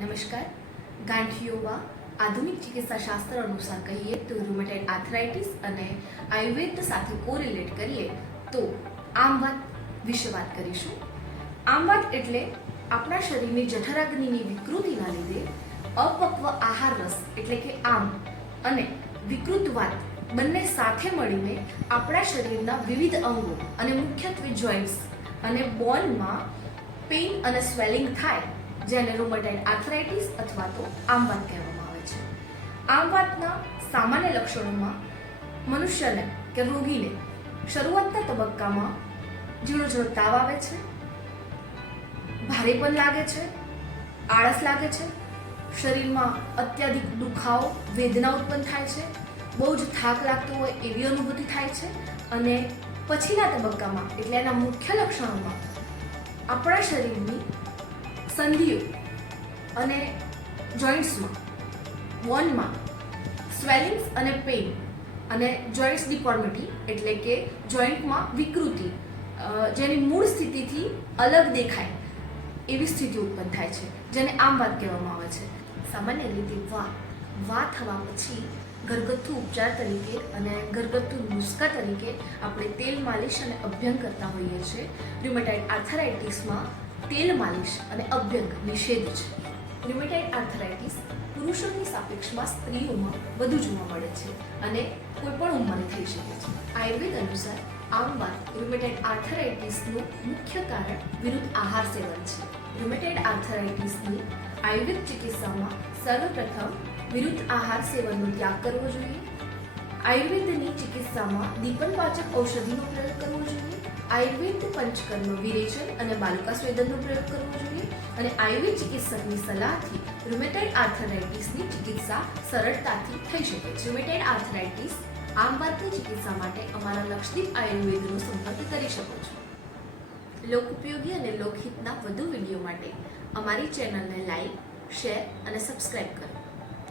नमस्कार। गांठियों आधुनिक चिकित्सा शास्त्र अनुसार कहिए तो रूमेटॉइड आर्थराइटिस અને આયુર્વેદ સાથે કોરિલેટ કરીએ તો આમ વાત વિશે વાત કરીશું। આમ વાત એટલે આપણા શરીરની જઠરાગ્નિની વિકૃતિના લીધે અપક્વ આહાર રસ એટલે કે આમ અને વિકૃત વાત બંને સાથે મળીને આપણા શરીરના વિવિધ અંગો અને મુખ્યત્વે જોઇન્ટ્સ અને બોનમાં પેઇન અને સ્વેલિંગ થાય, જેને રૂમેટોઇડ આર્થરાઇટિસ અથવા તો આમ વાત કહેવામાં આવે છે। આમ વાતના સામાન્ય લક્ષણોમાં મનુષ્યને કે રોગીને શરૂઆતના તબક્કામાં ઝીણો તાવ આવે છે, ભારેપણ લાગે છે, આળસ લાગે છે, શરીરમાં અત્યધિક દુખાવો વેદના ઉત્પન્ન થાય છે, બહુ જ થાક લાગતો હોય એવી અનુભૂતિ થાય છે અને પછીના તબક્કામાં એટલે એના મુખ્ય લક્ષણોમાં આપણા શરીરની સંધિઓ અને જોઇન્ટ્સમાં બોનમાં સ્વેલિંગ્સ અને પેઇન અને જોઇન્ટ્સ ડિફોર્મિટી એટલે કે જોઇન્ટમાં વિકૃતિ જેની મૂળ સ્થિતિથી અલગ દેખાય એવી સ્થિતિ ઉત્પન્ન થાય છે, જેને આમ વાત કહેવામાં આવે છે। સામાન્ય રીતે વા થવા પછી ઘરગથ્થુ ઉપચાર તરીકે અને ઘરગથ્થુ નુસ્ખા તરીકે આપણે તેલ માલિશ અને અભ્યંગ કરતા હોઈએ છીએ। રૂમેટોઇડ આર્થરાઇટિસમાં તેલ માલિશ અને અભ્યંગ નિષેધ છે। રૂમેટોઇડ આર્થરાઇટિસ પુરુષોની સાપેક્ષમાં સ્ત્રીઓમાં વધુ જોવા મળે છે અને કોઈ પણ ઉંમરે થઈ શકે છે। આયુર્વેદ અનુસાર આમ વાત રૂમેટોઇડ આર્થરાઇટિસનું મુખ્ય કારણ વિરુદ્ધ આહાર સેવન છે। રૂમેટોઇડ આર્થરાઇટિસની આયુર્વેદ ચિકિત્સામાં સર્વપ્રથમ વિરુદ્ધ આહાર સેવનનો ત્યાગ કરવો જોઈએ। આયુર્વેદની ચિકિત્સામાં દીપનપાચક ઔષધિનો પ્રયોગ કરવો જોઈએ। આયુર્વેદ પંચકર્મ વિરેચન અને બાલુકા સ્વેદનનો પ્રયોગ કરવો જોઈએ અને આયુર્વેદ ચિકિત્સકની સલાહથી રૂમેટોઇડ આર્થરાઇટિસની ચિકિત્સા સરળતાથી થઈ શકે છે। રૂમેટોઇડ આર્થરાઇટિસ આમ વાતની ચિકિત્સા માટે અમારા લક્ષદીપ આયુર્વેદનો સંપર્ક કરી શકો છો। લોકોપયોગી અને લોકહિતના વધુ વિડીયો માટે અમારી ચેનલને લાઈક, શેર અને સબસ્ક્રાઇબ કરો।